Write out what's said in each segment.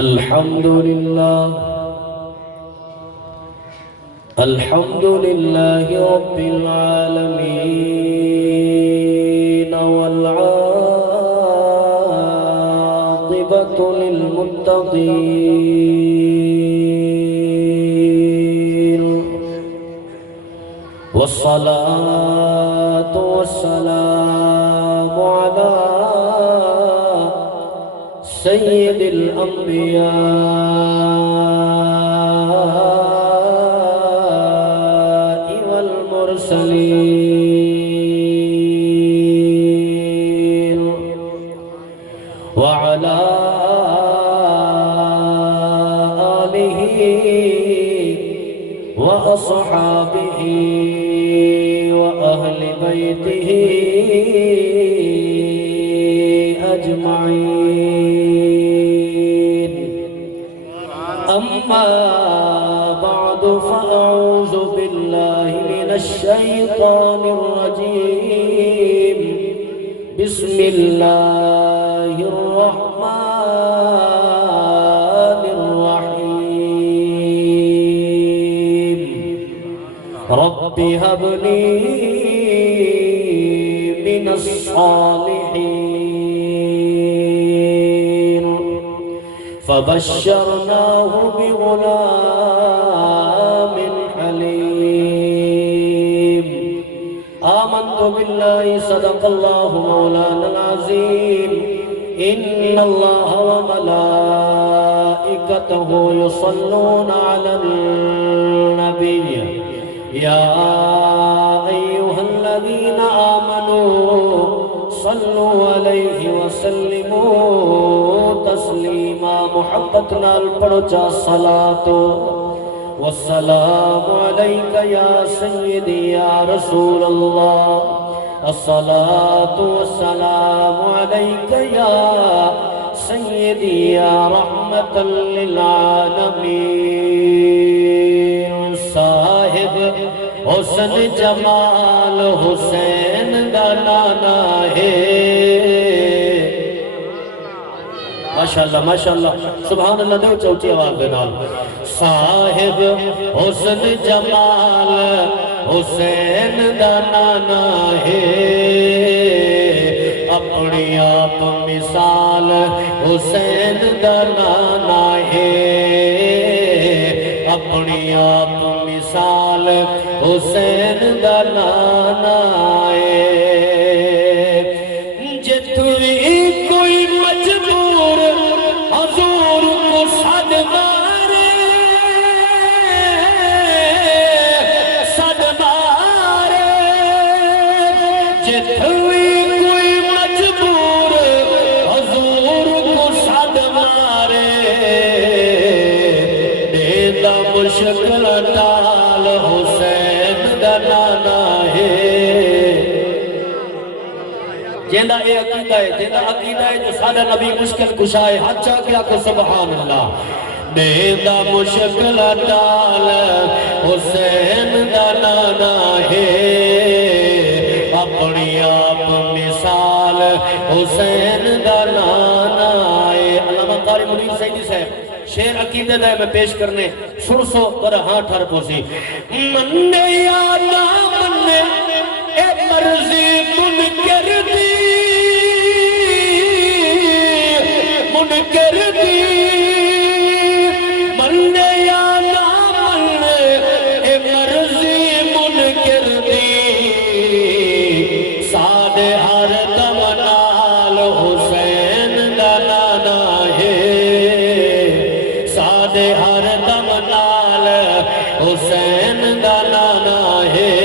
الحمد لله رب العالمين والعاقبة للمتقين والصلاة والسلام على سيد الأنبياء والمرسلين وعلى آله وأصحابه وأهل بيته أجمعين. أما بعد فأعوذ بالله من الشيطان الرجيم. بسم الله الرحمن الرحيم. رب هب لي من الصالحين. فبشرناه بغلام حليم. آمنت بالله صدق الله مولانا العظيم. إن الله وملائكته يصلون على النبي يا أيها الذين آمنوا صلوا عليه وسلموا تسلیما. محبت نال پڑھو چا صلاة والسلام علیکہ یا سیدی یا رسول اللہ. الصلاة والسلام علیکہ یا سیدی یا رحمت للعالمین. صاحب حسن جمال حسین دا نانا ہے. ماشاءاللہ ماشاءاللہ سبحان اللہ. دے اچھی آواز دے نال. صاحب حسن جمال حسین دا نانا ہے. اپنی آپ مثال حسین دا نانا ہے. اپنی آپ مثال حسین دا نانا ہے. جتوی کوئی مجبور حضور کو صد مارے صد مارے. جتوی کوئی مجبور حضور کو صد مارے. دیدہ مشکل ٹال حسین دا نانا ہے. جیندہ اے عقیدہ ہے جو سادہ نبی مشکل کشائے. حد چاہ کیا کہ سبحان اللہ. دیدہ مشکل ٹال حسین دا نانا ہے. اپنی آپ مثال حسین دا نانا ہے. علامہ قاری منیر سیدی صاحب شیر عقیدہ دائے میں پیش کرنے سرسو در ہاں ٹھر پوسی. مننے یا نا مننے اے مرضی منکر دی منکر دی. مننے یا نا مننے اے مرضی منکر دی. سادے ہر دم نال حسین دا نانا ہے. سادے ہر دم نال حسین دا نانا ہے.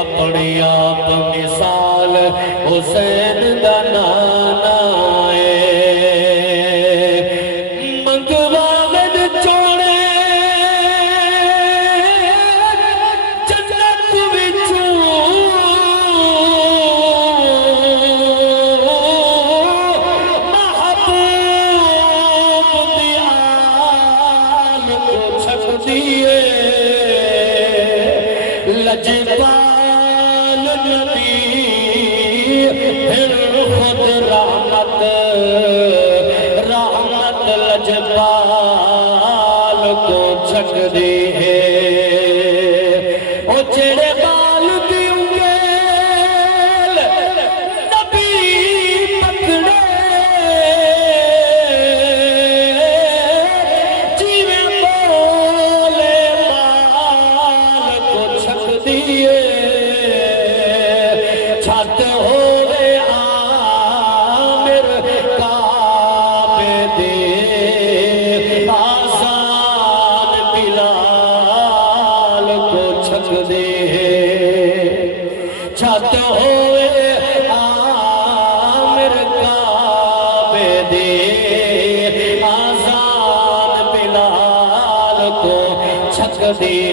اپنی آپ مثال حسین دا نانا ہے. منگواغد چوڑے جنت وچوں محبوب دی آل کو چھک دیئے. لجپال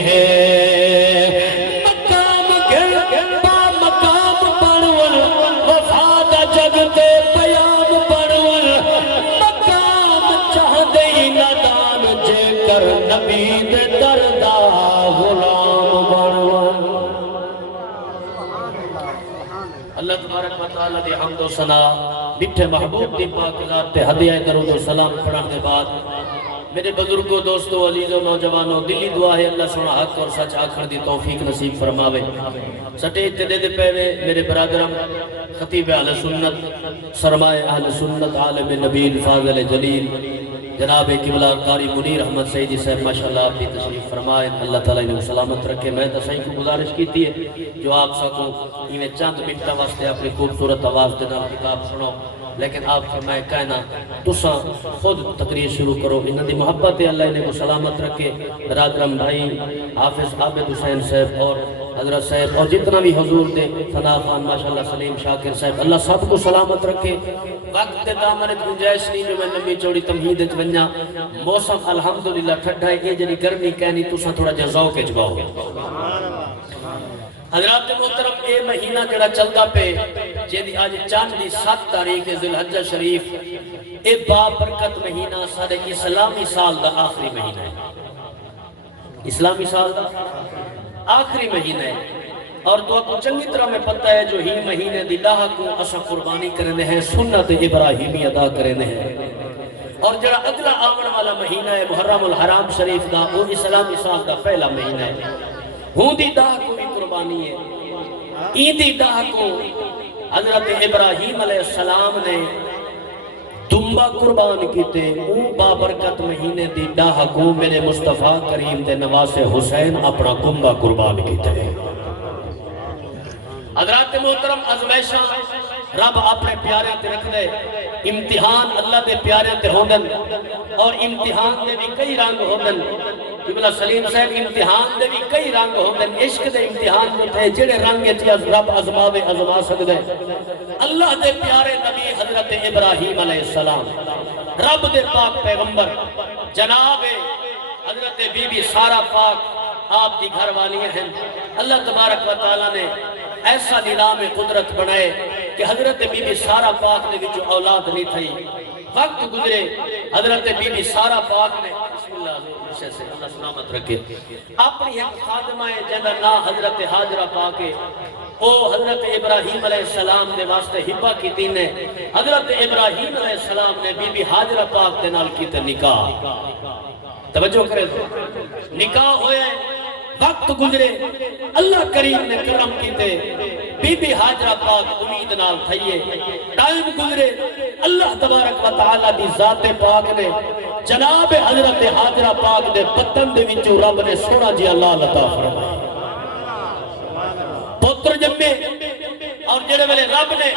ہے مقام گر با مقام بنول وفا دا جگ تے پیام بنول مقام چاہ دئی نادان جے کر نبی دے دردا غلام بنول اللہ تبارک و تعالی دی حمد و ثنا میٹھے محبوب دی پاک ذات تے ہدیہ درود و سلام پڑھن دے بعد میرے بزرگوں دوستوں عزیزوں نوجوانوں دلی دعا ہے اللہ سونا حق اور سچ آخر دی توفیق نصیب فرماوے سٹیج تے دے دے پہوے میرے برادرم خطیب اہل سنت سرمائے اہل سنت عالم نبیل فاضل جلیل جناب قبلہ قاری منیر احمد سیدی صاحب ماشاءاللہ آپ بھی تشریف فرمائے اللہ تعالیٰ انہیں سلامت رکھے میں تو صحیح کو گزارش کیتی ہے جو آپ سکو انہیں چند منٹہ واسطے اپنی خوبصورت آواز دینا کتاب سنو لیکن آپ فرمائے کہنا تسا خود تقریر شروع کرو انہوں دی محبت ہے اللہ انہیں کو سلامت رکھے برادرم بھائی حافظ عابد حسین صاحب اور حضرت صاحب اور جتنا بھی حضور دے ثنا خان ماشاءاللہ سلیم شاکر صاحب اللہ سب کو سلامت رکھے وقت دے دامن گنجائش نہیں جو میں نبی چوڑی تمہید ونجا موسم الحمدللہ ٹھڈا ہے یہ جنی گرمی کہنی تسا تھوڑا جزاؤ کے جباؤ حضرات محترم اے مہینہ جڑا چلدا پہ جیدی آج چاند دی 7 تاریخ ذی الحجہ شریف اے بابرکت مہینہ سارے اسلامی سال دا آخری مہینہ ہے اسلامی سال دا آخری مہینہ ہے اور تو آپ کو چنگی طرح میں پتہ ہے جو ہی مہینے دی لاہ کو اسا قربانی کرنے ہیں سنت ابراہیمی ادا کرنے ہیں اور جڑا اگلا آمن والا مہینہ ہے محرم الحرام شریف دا وہ اسلامی سال دا پہلا مہینہ ہے ہوں دی داہ کو بھی قربانی ہے ایدی داہ کو حضرت ابراہیم علیہ السلام نے دمبا قربان کیتے او بابرکت مہینے دی داہ کو میرے مصطفیٰ کریم دے نواز حسین اپنا کمبا قربان کیتے ہیں حضرات محترم ازمیشہ رب اپنے پیارے تے رکھ دے امتحان اللہ دے پیارے تے ہوندن اور امتحان دے بھی کئی رنگ ہوندن قبلہ سلیم صاحب امتحان دے بھی کئی رنگ ہوندن عشق دے امتحان جو تھے جڑے رنگ تھی رب ازماوے ازما سکدے اللہ دے پیارے نبی حضرت ابراہیم علیہ السلام رب دے پاک پیغمبر جناب حضرت بی بی سارہ پاک آپ دی گھر والی ہیں اللہ تبارک و تعالیٰ نے ایسا نظام قدرت بنائے کہ حضرت بی بی سارہ پاک نے بھی جو اولاد نہیں تھی وقت گزرے حضرت بی بی سارہ پاک نے بسم اللہ سے اللہ سلامت رکھے اپنی ایک خادمہ جنہ نا حضرت حاجرہ پاکے او حضرت ابراہیم علیہ السلام نے واسطے ہبہ کی تین نے حضرت ابراہیم علیہ السلام نے بی بی حاجرہ پاک دے نال کیتے نکاح توجہ کرے نکاح ہوئے وقت گزرے اللہ کریم نے کرم کیتے بی بی حاجرہ پاک امید نال تھئیے ٹائم گزرے اللہ تبارک و تعالی دی ذات پاک نے جناب حضرت حاجرہ پاک دے پتن دے وچوں رب نے سونا جی اللہ عطا فرمایا پتر جمے اور جڑے ویلے رب نے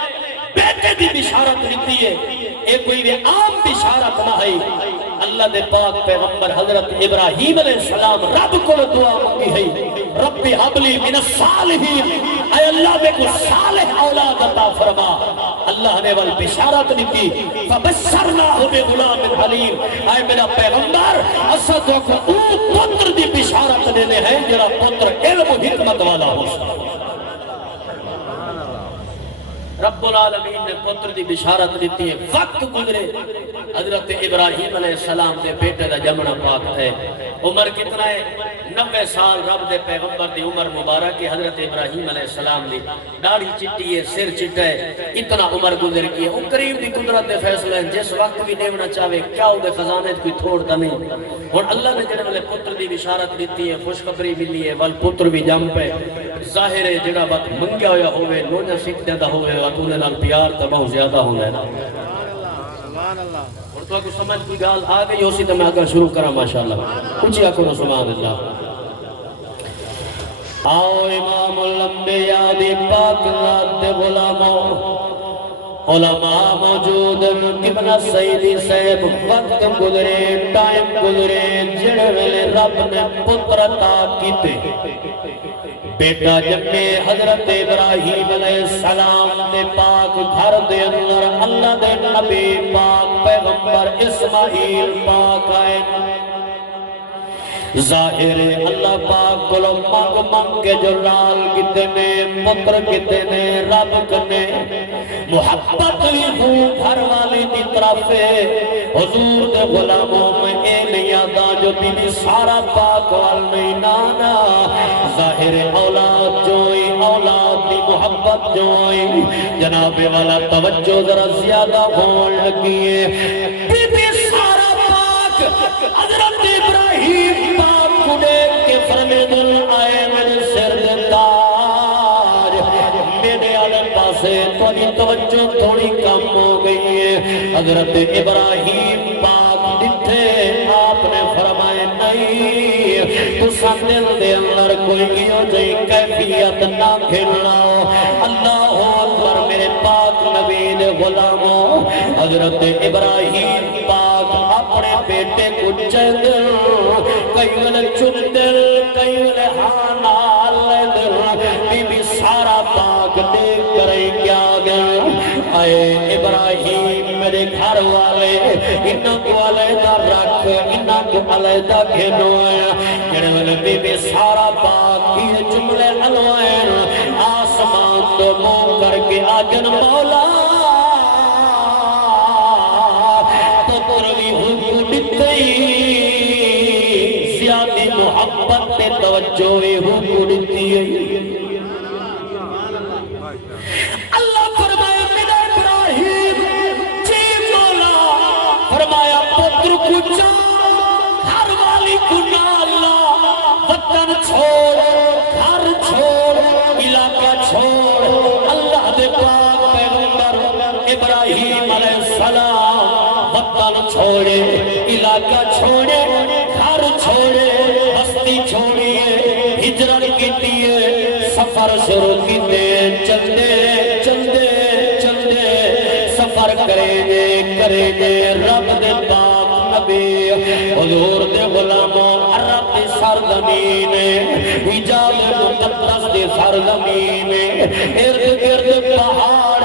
بیٹے دی بشارت دیتی ہے اے کوئی عام بشارت نہ ہے اللہ دے پاک پیغمبر حضرت ابراہیم علیہ السلام رب کو دعا مانگی ہے رب حبلی من الصالحین اے اللہ میں کو صالح اولاد عطا فرما اللہ نے وال بشارت دیتی فبشرناہ بغلام حلیم اے میرا پیغمبر اسد کو پتر دی بشارت دینے ہیں جڑا پتر علم و حکمت والا ہو رب العالمین نے پتر دی بشارت دیتی ہے وقت گزرے حضرت ابراہیم علیہ السلام دے بیٹے دا جمنا پاک ہے عمر کتنا ہے 90 سال رب دے پیغمبر دی عمر مبارک ہے حضرت ابراہیم علیہ السلام دی داڑھی چٹی ہے سر چٹا ہے اتنا عمر گزر کی ہے وہ قریب دی قدرت دے فیصلہ ہیں جس وقت بھی دیونا چاہے کیا ہو دے خزانے کوئی تھوڑتا نہیں اور اللہ نے جنہوں نے پتر دی بشارت دیتی ہے خوشخبری ملی ہے وال پتر بھی جم پہ ظاہر ہے جڑا بات منگیا ہویا ہوئے نونا سکھ دیتا ہوئے واتونے نال پیار تا بہت زیادہ ہونا ہے نا اور تو کو سمجھ کوئی گال آ گئی اسی تو میں آگا شروع کرا ماشاءاللہ کچھ یا کرو سبحان اللہ آؤ امام الانبیاء دی پاک ذات دے غلاموں علماء موجود قبلہ سیدی صاحب وقت گزرے ٹائم گزرے جڑے ویلے رب نے پتر عطا کیتے بیٹا جمے حضرت ابراہیم علیہ السلام دے پاک گھر دے اندر اللہ دے نبی پاک پیغمبر اسماعیل پاک آئے ظاہر اللہ پاک کو مانگ مانگ کے جو لال کتنے پتر کتنے رب کنے محبت بھی ہوں گھر والی دی طرف حضور دے غلاموں میں اے نہیں آدھا جو بی بی سارا پاک وال نہیں نانا ظاہر اولاد جو ہوئی اولاد دی محبت جو ہوئی جناب والا توجہ ذرا زیادہ ہون لگی ہے بی بی سارا پاک حضرت ابراہیم پاک کو دیکھ کے فرمے دل آئے میرے سر دلدار میرے آلے پاسے تھوڑی توجہ تھوڑی کم ہو گئی ہے حضرت ابراہیم پاک دٹھے آپ نے فرمائے نہیں تو سندل دے اندر کوئی گیو جائی کیفیت نہ کھلنا اللہ اکبر میرے پاک نبی دے غلاموں حضرت ابراہیم پاک اپنے بیٹے کو چند کئی ولے چن دل کئی ولے حانال دل بی بی سارا پاک دیکھ کریں کیا گیا اے ابراہیم میرے گھر والے انہاں کو علیدہ رکھ انہاں کو علیدہ گھنو جڑے ولے بی بی سارا پاک یہ جملے علوائن آسمان تو مو کر کے آجن مولا زیادی محبت تے توجہ ہو دیتی ہے اللہ فرمایا میرا ابراہیم جی مولا فرمایا پتر کو جا گھر والی کو نالا وطن چھوڑ گھر چھوڑ علاقہ چھوڑ اللہ دے پاک پیغمبر ابراہیم علیہ السلام وطن چھوڑے علاقہ چھوڑے گھر چھوڑے بستی چھوڑیے ہجرت کیتیے سفر شروع کیتے چلتے چلتے چلتے سفر کریں گے رب دے پاک نبی حضور دے غلاموں عرب دے سرزمین حجاز مقدس دے سرزمین ارد گرد پہاڑ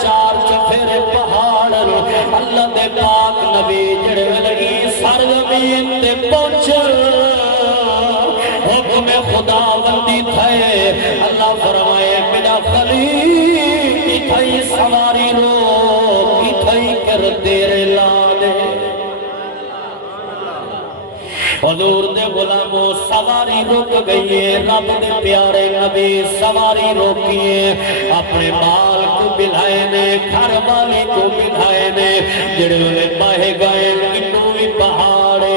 چار چفیر پہاڑ اللہ دے پاک نبی جڑے لگی سرزمین تے پہنچ حکم خدا بندی تھے اللہ فرمائے میرا خلیل تھئی سواری رو تھئی کر تیرے لانے حضور دے غلاموں سواری رک گئی ہے رب دے پیارے نبی سواری روکیے اپنے بال کو بلائے نے گھر والی کو بلائے نے جڑے ہوئے باہے گئے انہوں بھی پہاڑے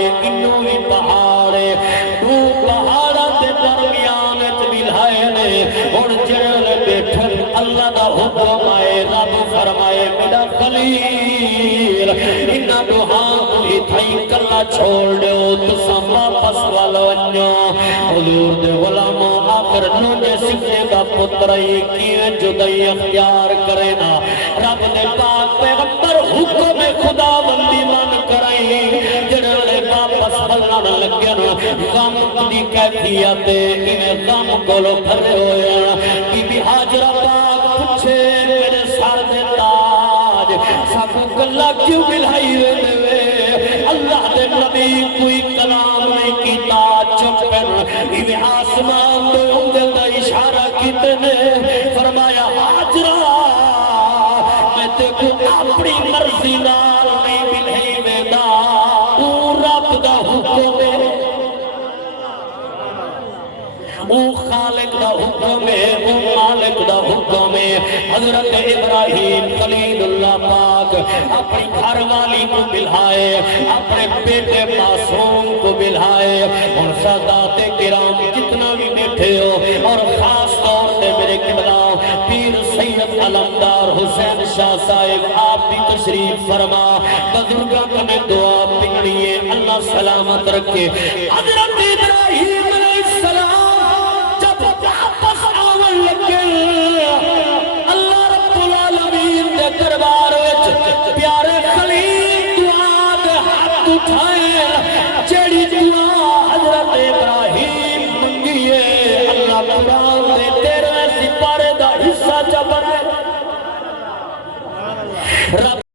تو پہاڑا دے درمیان بلائے نے اور جڑے بیٹھن اللہ دا حکم آئے رب فرمائے میرا خلیل انہاں دوہاں کوئی تھائی کلا چھوڑ دیو تو سما پس والا ونیا حضور دے غلاموں آخر نونے سکھنے کا پترائی کیے جدائی اختیار کرے نا رب دے پاک پیغمبر حکم خدا بندی من کرائی جڑے واپس بلنا لگے نا غم دی کیفیت انہیں غم کولو پھرے ہویا بی بی حاجرہ پاک پوچھے میرے سار دے تاج سب گلہ کیوں ملائی ہوئے اللہ دے نبی کوئی کلام نہیں کیتا چپ کر یہ آسمان دے اندر دا اشارہ کتنے فرمایا حاجرہ میں تے کو اپنی مرضی نال نہیں ملہی میں دا او رب دا حکم ہے او خالق دا حکم ہے او مالک دا حکم ہے حضرت ابراہیم خلیل اللہ پاک اپنی گھر والی کو بلائے اپنے بیٹے معصوم کو بلائے اور سادات کرام جتنا بھی بیٹھے ہو اور خاص طور سے میرے قبلہ پیر سید علمدار حسین شاہ صاحب آپ بھی تشریف فرما بزرگوں میں دعا پکڑیے اللہ سلامت رکھے حضرت ابراہیم علیہ السلام اللہ رب العالمین دے دربار وچ پیارے خلیل دعا دے ہاتھ اٹھائے